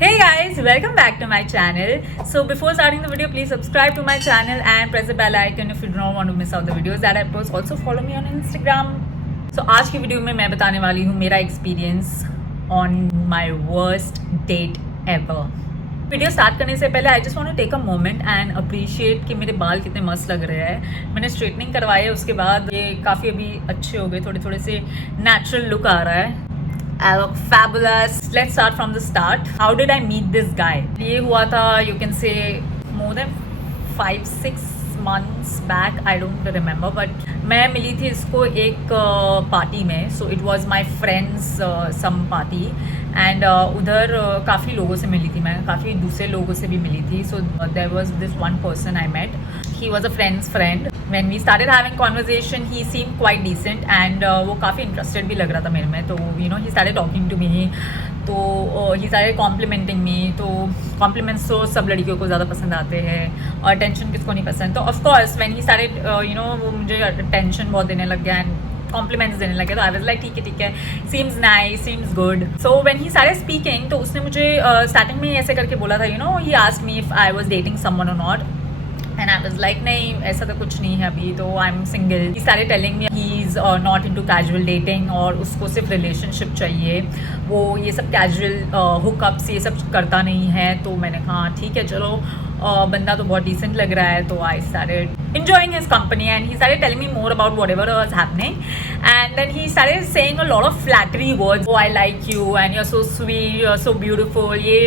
Hey guys, welcome back to my channel. So before starting the video, please subscribe to my channel and press the bell icon if you do not want to miss out the videos that I post. Also follow me on Instagram. So आज की video में मैं बताने वाली हूँ मेरा experience on my worst date ever. Video start करने से पहले I just want to take a moment and appreciate कि मेरे बाल कितने मस्त लग रहे हैं. मैंने स्ट्रेटनिंग करवाई है, उसके बाद ये काफ़ी अभी अच्छे हो गए, थोड़े थोड़े से नेचुरल लुक आ रहा है. I look fabulous. Let's start from the start. How did I meet this guy? ये हुआ था, you can say more than 5-6 months back. I don't remember, but मैं मिली थी इसको एक पार्टी में. So it was my friends some party and उधर काफ़ी लोगों से मिली थी मैं, काफ़ी दूसरे लोगों से भी मिली थी. So there was this one person I met. He was a friend's friend. When we started having conversation, he seemed quite decent and वो काफ़ी interested भी लग रहा था मेरे में. तो you know he started talking to me. तो he started complimenting me. तो compliments तो सब लड़कियों को ज़्यादा पसंद आते हैं और attention किसको नहीं पसंद. तो of course when he started you know वो मुझे attention बहुत देने लग गया and कॉम्प्लीमेंट्स देने लगे. तो आई वाज लाइक ठीक है, seems nice, seems good. So when he started speaking तो उसने मुझे स्टार्टिंग में ऐसे करके बोला था, you know he asked me if I was dating someone और not. And I was like नहीं, ऐसा तो कुछ नहीं है अभी, तो I am single. He started telling me he is not into casual dating और उसको सिर्फ रिलेशनशिप चाहिए, वो ये सब कैजुअल हुकअप्स ये सब करता नहीं है. तो मैंने कहा ठीक है चलो, बंदा तो बहुत डिसेंट लग रहा है. तो I started enjoying his company and he started telling me more about whatever was happening, and then he started saying a lot of flattery words. Oh, I like you and you're so sweet, you're so beautiful. ये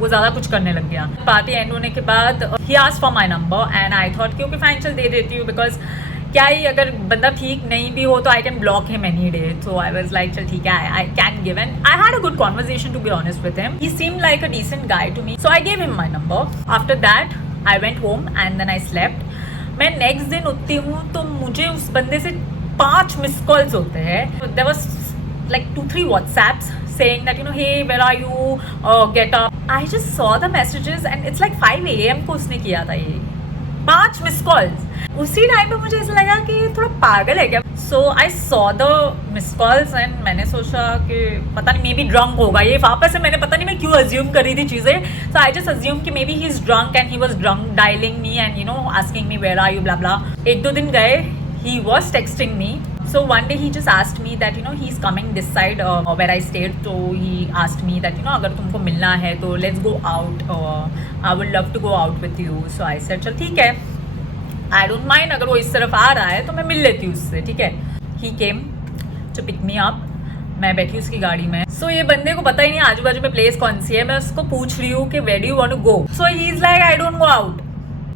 वो ज़्यादा कुछ करने लग गया. Party and होने के बाद he asked for my number and I thought कि ओके फाइन चल दे देती हूँ, बिकॉज क्या ही अगर बंदा ठीक नहीं भी हो तो I can block him any day. So I was like चल ठीक है, I can give. And I had a good conversation to be honest with him. He seemed like a decent guy to me, so I gave him my number. After that I went home and then I slept. मैं next दिन उठती हूँ तो मुझे उस बंदे से 5 miss calls होते हैं. There was like 2-3 WhatsApps saying that you know hey where are you, get up. I just saw the messages and it's like 5 AM को उसने किया था ये 5 मिस कॉल्स. उसी टाइम पे मुझे ऐसा लगा कि थोड़ा पागल है क्या. So I saw the miss calls and मैंने सोचा कि पता नहीं मे बी ड्रंक होगा ये. वापस से मैंने पता नहीं मैं क्यों अज्यूम कर रही थी चीज़ें. सो आई जस्ट अज्यूम कि maybe he is drunk and he was drunk dialing me and you know asking me where are you blah blah. 1-2 दिन गए, he was texting me. So one day he just asked me that you know he's coming this side where I stayed. So he asked me that you know अगर तुमको मिलना है तो let's go out. I would love to go out with you. So I said चल ठीक है, I don't mind. अगर वो इस तरफ आ रहा है तो मैं मिल लेती हूँ उससे, ठीक है. He came to pick me up. मैं बैठी उसकी गाड़ी में. So ये बंदे को पता ही नहीं आजू बाजू में प्लेस कौन सी है. मैं उसको पूछ रही हूँ कि where do you want to go. So he is like I don't go out.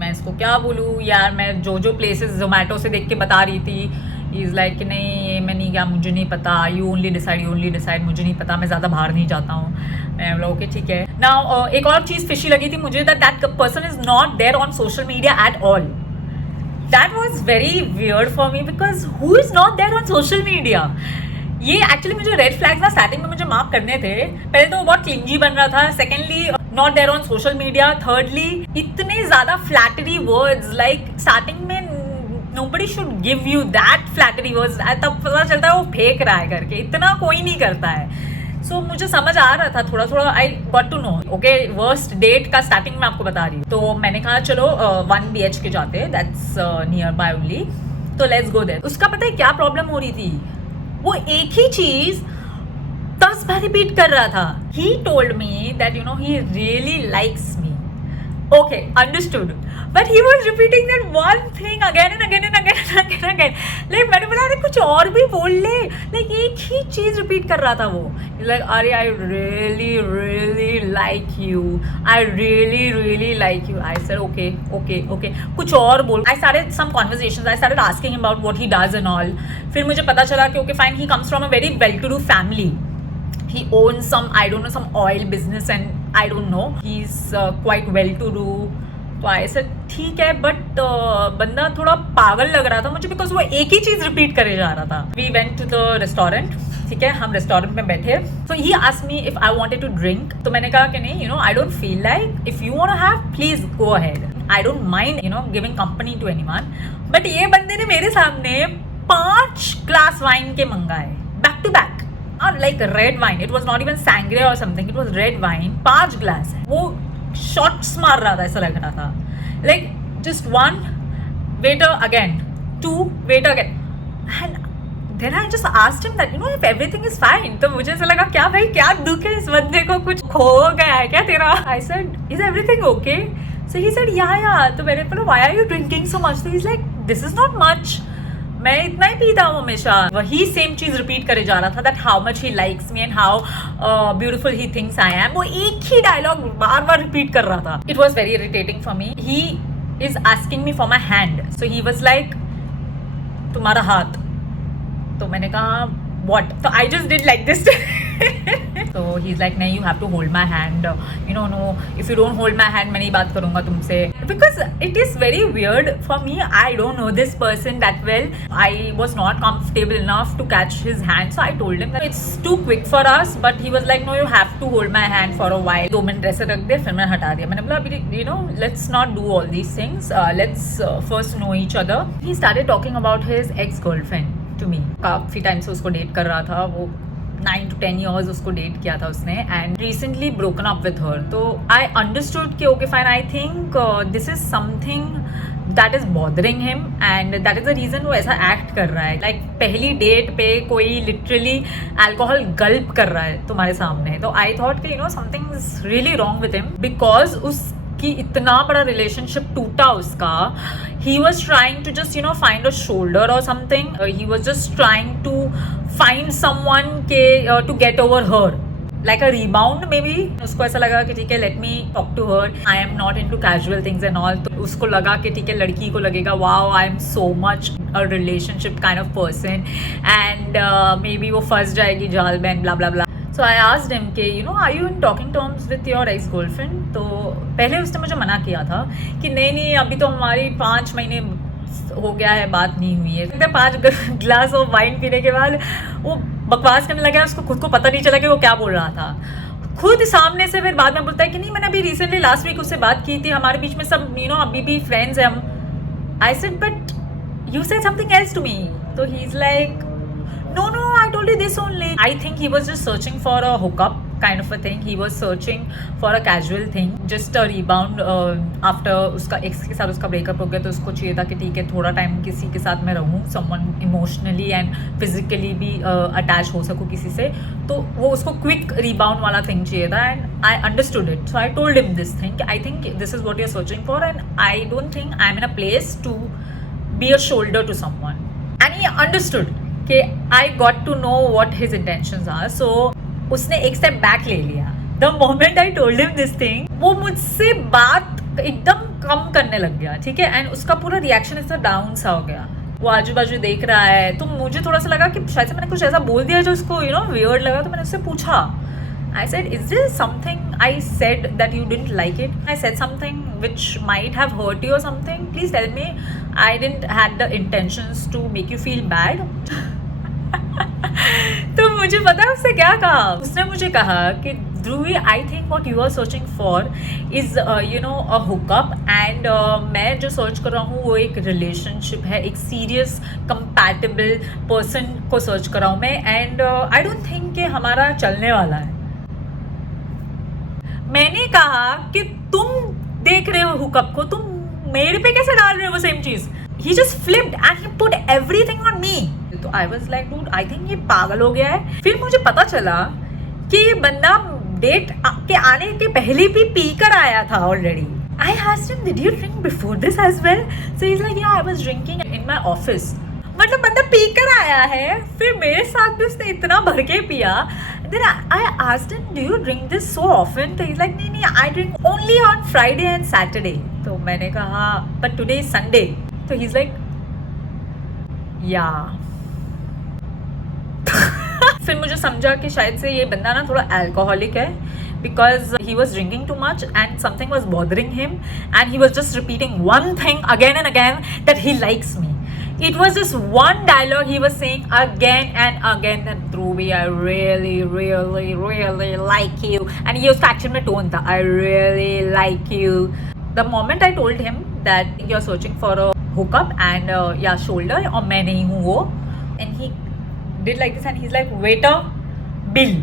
मैं इसको क्या बोलूँ यार, मैं जो प्लेसेस जोमेटो से देख के बता रही थी. इज़ लाइक कि नहीं ये मैं नहीं गया, मुझे नहीं पता, यू ओनली डिसाइड, मुझे नहीं पता, मैं ज़्यादा बाहर नहीं जाता हूँ. मैं बोला ओके ठीक है. नाउ एक और चीज़ फिशी लगी थी मुझे, that person is not there on social media at all. That was very weird for me because who is not there on social media. ये एक्चुअली मुझे रेड फ्लैग्स ना स्टार्टिंग में मुझे मार्क करने थे. पहले तो वो बहुत क्लिंजी बन रहा था. Secondly not there on social media. Thirdly इतने ज़्यादा फ्लैटरी वर्ड्स, लाइक स्टार्टिंग में nobody should give you that flattery words. तब पता चलता है वो फेंक रहा है करके, इतना कोई नहीं करता है. सो मुझे समझ आ रहा था थोड़ा थोड़ा. I got to know okay worst date का स्टार्टिंग में आपको बता रही हूँ. तो मैंने कहा चलो 1 BHK जाते हैं, दैट्स नियर बाय ओनली, तो लेट्स गो देयर. उसका पता है क्या प्रॉब्लम हो रही थी, वो एक ही चीज 10 बार रिपीट कर रहा था. He told me that you know he really likes me. Okay, understood. But he was repeating that one thing again and again and again and again and again. Like मैंने बोला अरे कुछ और भी बोल ले. Like एक ही चीज़ रिपीट कर रहा था वो. Like अरे I really like you. I really like you. I said okay. कुछ और बोल. I started some conversations. I started asking him about what he does and all. फिर मुझे पता चला कि okay fine, he comes from a very well-to-do family. He owns some, I don't know, some oil business and I don't know. He's quite well-to-do. तो I said ठीक है, but बंदा थोड़ा पागल लग रहा था मुझे बिकॉज वो एक ही चीज़ रिपीट करे जा रहा था. We went to the restaurant. ठीक है, हम रेस्टोरेंट में बैठे. So he asked me if I wanted to drink. तो मैंने कहा कि नहीं, you know, I don't feel like. If you want to have, please go ahead. I don't mind, you know, giving company to anyone. But ये बंदे ने मेरे सामने 5 ग्लास वाइन के मंगाए back to back. Like red wine, it was not even sangria और something, it was red wine, 5 glass है, वो शॉट्स मार रहा था, ऐसा लग रहा था, like just 1 waiter again, 2 waiter again, and then I just asked him that, you know, if everything is fine. तो मुझे ऐसा लगा क्या भाई, क्या दुख है इस बंदे को, कुछ खो गया है क्या तेरा? I said, is everything okay? So he said, yeah. तो मैंने बोला, why are you drinking so much? So he's like, this is not much. मैं इतना ही पीता हूँ हमेशा. वही सेम चीज रिपीट करे जा रहा था, that how much he likes me and how beautiful he thinks I am. वो एक ही डायलॉग बार बार रिपीट कर रहा था. It was very irritating for me. He is asking me for my hand. So he was like, तुम्हारा हाथ. तो मैंने कहा what? So I just did like this. So he's like, नहीं, you have to hold my hand. You know, no, if you don't hold my hand, मैं नहीं बात करूँगा तुमसे. Because it is very weird for me. I don't know this person that well. I was not comfortable enough to catch his hand. So I told him that it's too quick for us. But he was like, no, you have to hold my hand for a while. 2 minute ऐसे रख दे, फिर मैंने हटा दिया. मैंने बोला, अभी, you know, let's not do all these things. Let's first know each other. He started talking about his ex-girlfriend to me. काफ़ी टाइम से उसको डेट कर रहा था वो. 9 to 10 years उसको डेट किया था उसने, and recently broken up with her. तो आई अंडरस्टूड कि okay fine, I think this is something that is bothering him and that is the reason वो ऐसा एक्ट कर रहा है. लाइक पहली डेट पे कोई लिटरली अल्कोहल गल्प कर रहा है तुम्हारे सामने. तो आई थॉट कि you know something is really wrong with him, because उसकी इतना बड़ा रिलेशनशिप टूटा उसका. He was trying to just, you know, find a shoulder or something. He was just trying to find someone to get over her. Like a rebound maybe. उसको ऐसा लगा कि ठीक है, let me talk to her. I am not into casual things and all. तो उसको लगा कि ठीक है, लड़की को लगेगा wow, I am so much a relationship kind of person. And maybe वो फंस जाएगी जाल में blah blah blah. So I asked him कि you know, are you in talking terms with your ex-girlfriend? तो पहले उसने मुझे मना किया था कि नहीं अभी तो हमारी 5 महीने हो गया है, बात नहीं हुई है. 5 ग्लास ऑफ वाइन पीने के बाद वो बकवास करने लगा. उसको खुद को पता नहीं चला कि वो क्या बोल रहा था. खुद सामने से फिर बाद में बोलता है कि नहीं, मैंने अभी रिसेंटली लास्ट वीक उससे बात की थी, हमारे बीच में सब you know अभी भी फ्रेंड्स हैं हम. I said but you said something else to me. तो he is like, no, I told you this only. I think he was just searching for a hookup kind of a thing. He was searching for a casual thing, just a rebound after उसका ex के साथ उसका breakup हो गया. तो उसको चाहिए था कि ठीक है, थोड़ा टाइम किसी के साथ मैं रहूँ, someone emotionally and physically भी attach हो सकूँ किसी से. तो वो उसको quick rebound वाला thing चाहिए था, and I understood it. So I told him this thing. I think this is what you're searching for, and I don't think I'm in a place to be a shoulder to someone. And he understood कि I got to know what his intentions are. So उसने एक step back ले लिया. The moment I told him this thing, वो मुझसे बात एकदम कम करने लग गया, ठीक है. एंड उसका पूरा रिएक्शन ऐसा डाउन सा हो गया. वो आजू बाजू देख रहा है. तो मुझे थोड़ा सा लगा कि शायद से मैंने कुछ ऐसा बोल दिया जो उसको यू नो वियर्ड लगा. तो मैंने उससे पूछा, I said, is there something I said that you didn't like it? I said something which might have hurt you or something. Please tell me. I didn't had the intentions to make you feel bad. तो मुझे पता है उससे क्या कहा. उसने मुझे कहा कि ध्रुवी, I think what you are searching for is you know a hookup, and मैं जो सर्च कर रहा हूँ वो एक रिलेशनशिप है, एक सीरियस कंपैटिबल पर्सन को सर्च कर रहा हूँ मैं, एंड आई डोंट थिंक कि हमारा चलने वाला है. मैंने कहा कि तुम देख रहे हो हुकअप को, तुम मेरे पे कैसे डाल रहे हो वो सेम चीज. He just flipped and he put everything on me. तो I was like, dude, I think ये पागल हो गया है. फिर मुझे पता चला कि ये बंदा डेट के आने के पहले भी पी कर आया था already. I asked him, did you drink before this as well? So he's like, yeah, I was drinking in my office. मतलब बंदा पी कर आया है, फिर मेरे साथ भी उसने इतना भर के पिया. Then I asked him, do you drink this so often? तो he's like, नहीं, I drink only on Friday and Saturday. तो मैंने कहा, but today is Sunday. तो he's like, yeah. फिर मुझे समझा कि शायद से ये बंदा ना थोड़ा अल्कोहलिक है, because he was drinking too much and something was bothering him, and he was just repeating one thing again and again, that he likes me. It was just one dialogue he was saying again and again, that Dhruvi, I really, really, really like you. And ये उसका action में tone था, I really like you. The moment I told him that you're searching for a hookup and yeah, shoulder, और मैं नहीं हूँ वो, and he did like this and he's like, waiter, bill.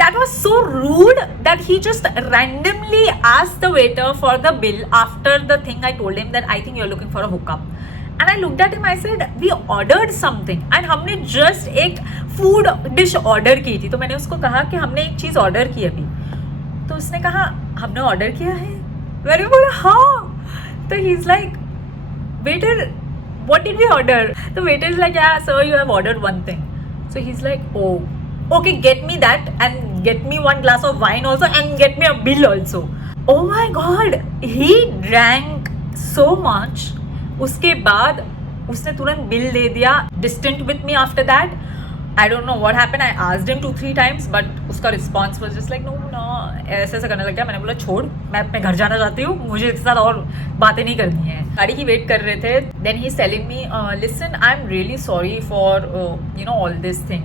That was so rude that he just randomly asked the waiter for the bill after the thing I told him that I think you're looking for a hookup. And I looked at him, I said, we ordered something. And हमने just एक food dish order की थी. तो मैंने उसको कहा कि हमने एक चीज़ order की अभी. तो उसने कहा हमने order किया है. मैंने बोला हाँ. तो he's like, waiter, what did we order? The waiter is like, yeah, sir, you have ordered one thing. So he's like, oh, okay, get me that and get me one glass of wine also and get me a bill also. Oh my God, he drank so much. उसके बाद उसने तुरंत bill दे दिया. Distant with me after that. I don't know what happened. I asked him 2-3 times, but उसका response was just like no. ऐसे करने लग गया. मैंने बोला छोड़, मैं अपने घर जाना चाहती हूँ, मुझे इसके साथ और बातें नहीं करनी है. गाड़ी की वेट कर रहे थे. Then he's telling me, listen, I'm really sorry for all this thing.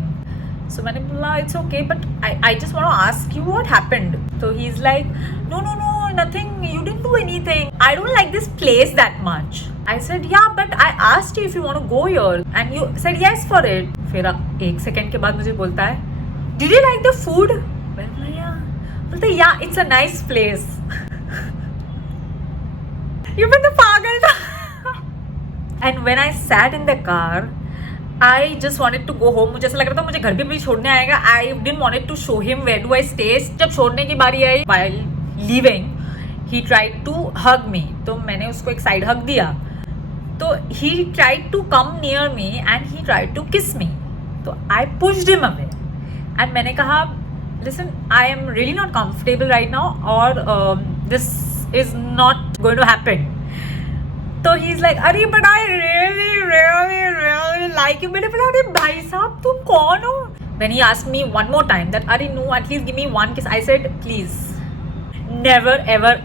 So मैंने बोला it's okay, but I just want to ask you what happened. So he's like, no, nothing. You didn't do anything. I don't like this place that much. I said yeah, but I asked you if you want to go here, and you said yes for it. फिर 1 second के बाद मुझे बोलता है, Did you like the food? मैंने बोला yeah. बोलता है yeah, it's a nice place. ये बंदा पागल था. And when I sat in the car, I just wanted to go home. मुझे ऐसा लग रहा था मुझे घर भी भी छोड़ने आएगा. I didn't wanted to show him where do I stay. जब छोड़ने की बारी आई, while leaving, he tried to hug me. तो मैंने उसको एक side hug दिया. तो he tried to come near me and he tried to kiss me. तो I pushed him away. And मैंने कहा, listen, I am really not comfortable right now, or this is not going to happen. तो he's like, अरे but I really like you. मैंने बोला, अरे भाई साहब तुम कौन हो? Then he asked me one more time that, अरे no, at least give me one kiss. I said, please, never ever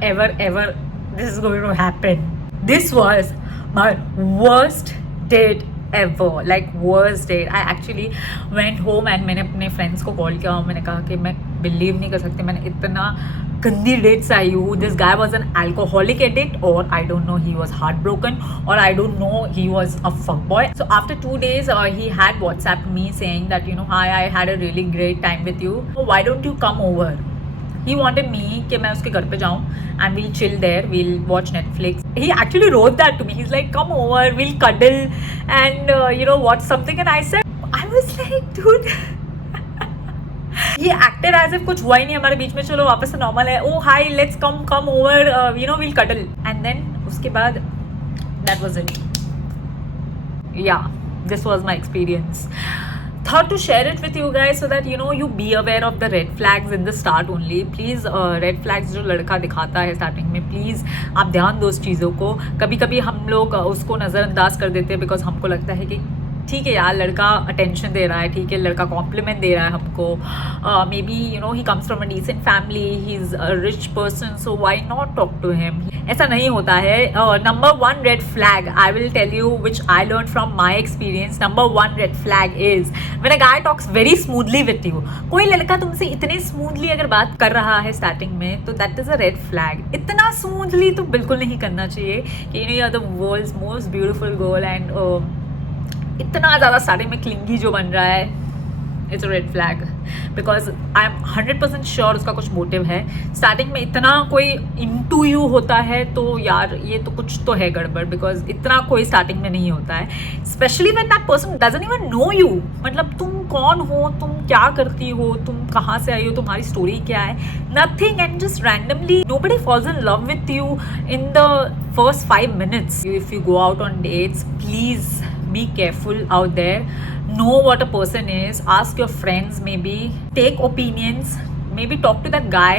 this is going to happen. This was my worst date ever, like worst date. I actually went home and मैंने अपने friends को call किया और मैंने कहा कि मैं believe नहीं कर सकती मैंने इतना गंदी डेट से आई हूँ. This guy was an alcoholic addict, or I don't know, he was heartbroken, or I don't know, he was a fuckboy. So after 2 days he had WhatsApped me saying that hi, I had a really great time with you, why don't you come over. He wanted me कि मैं उसके घर पे जाऊँ and we'll chill there, we'll watch Netflix. He actually wrote that to me. He's like, come over, we'll cuddle and watch something. And I said, I was like, dude. He acted as if कुछ हुआ ही नहीं हमारे बीच में, चलो वापस से normal है. Oh hi, let's come over, we'll cuddle. And then उसके बाद that was it. Yeah, this was my experience. Thought to share it with you guys so that you be aware of the red flags in the start only. Please red flags जो लड़का दिखाता है starting में, please आप ध्यान दो उस चीज़ों को. कभी कभी हम लोग उसको नज़रअंदाज कर देते हैं बिकॉज हमको लगता है कि ठीक है यार लड़का अटेंशन दे रहा है, ठीक है लड़का कॉम्प्लीमेंट दे रहा है हमको, maybe he comes from a decent family, he is a rich person, so why not talk to him. ऐसा नहीं होता है. Number 1 red flag I will tell you which I learn from my experience. Number 1 red flag is when a guy talks very smoothly with you. कोई लड़का तुमसे इतने smoothly अगर बात कर रहा है स्टार्टिंग में तो that is a red flag. इतना स्मूथली तो बिल्कुल नहीं करना चाहिए कि you are the world's most beautiful girl and इतना ज़्यादा स्टार्टिंग में क्लिंगी जो बन रहा है, it's a red flag. Because I am 100% sure उसका कुछ मोटिव है. स्टार्टिंग में इतना कोई इनटू यू होता है तो यार ये तो कुछ तो है गड़बड़, बिकॉज इतना कोई स्टार्टिंग में नहीं होता है. Specially when that person doesn't even know you. मतलब तुम कौन हो, तुम क्या करती हो, तुम कहाँ से आई हो, तुम्हारी स्टोरी क्या है, nothing, and just randomly nobody falls in love with you in the first 5 minutes. If you go out on dates, please be careful out there. Know what a person is. Ask your friends, maybe take opinions, maybe talk to that guy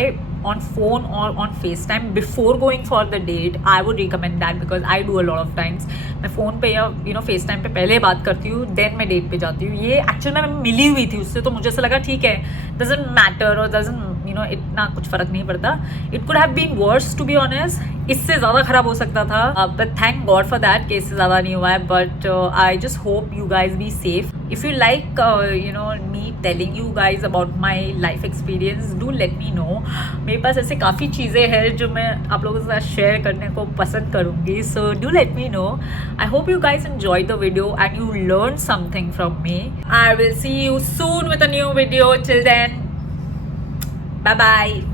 on phone or on FaceTime before going for the date. I would recommend that because I do a lot of times. मैं phone पे या FaceTime पे पहले बात करती हूँ, then मैं date पे जाती हूँ. ये एक्चुअली मैं मिली हुई थी उससे, तो मुझे ऐसा लगा ठीक है, doesn't matter or doesn't इतना कुछ फ़र्क नहीं पड़ता. It could have been worse to be honest. इससे ज़्यादा ख़राब हो सकता था, but thank God for that कि इससे ज़्यादा नहीं हुआ है. But I just hope you guys be safe. If you like me telling you guys about my life experience, do let me know. मेरे पास ऐसे काफ़ी चीज़ें हैं जो मैं आप लोगों के साथ शेयर करने को पसंद करूँगी. So do let me no. I hope you guys enjoyed the video and you learned something from me. I will see you soon with a new video. Till then, bye bye.